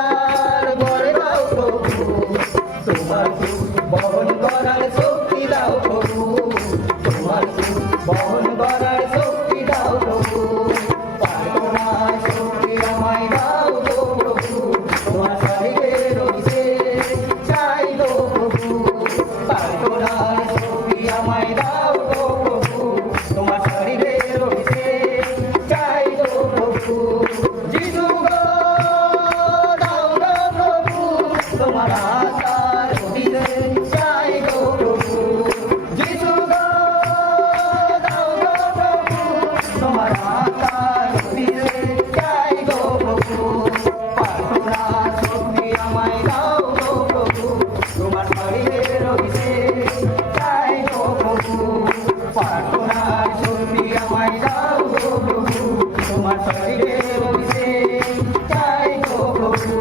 সংসার গড়ে দাও প্রভু, তোমার দুঃখ বহন করার শক্তি দাও প্রভু, তোমার দুঃখ বহন করার শক্তি দাও প্রভু, প্রার্থনার শক্তি আমায় দাও গো প্রভু, তোমার শরীরের অভিষেক চাই গো প্রভু, প্রার্থনার শক্তি আমায় দাও গো প্রভু, তোমার শরীরের অভিষেক চাই গো প্রভু। যিশু গো দাও গো প্রভু, তোমার আত্মার অভিষেক চাই গো প্রভু, যিশু গো দাও গো প্রভু, তোমার আত্মার অভিষেক চাই গো প্রভু, প্রার্থনার শক্তি আমায় দাও গো প্রভু, তোমার শরীরের অভিষেক চাই গো প্রভু, প্রার্থনার শক্তি আমায় দাও গো প্রভু, তোমার শরীরের অভিষেক চাই গো প্রভু।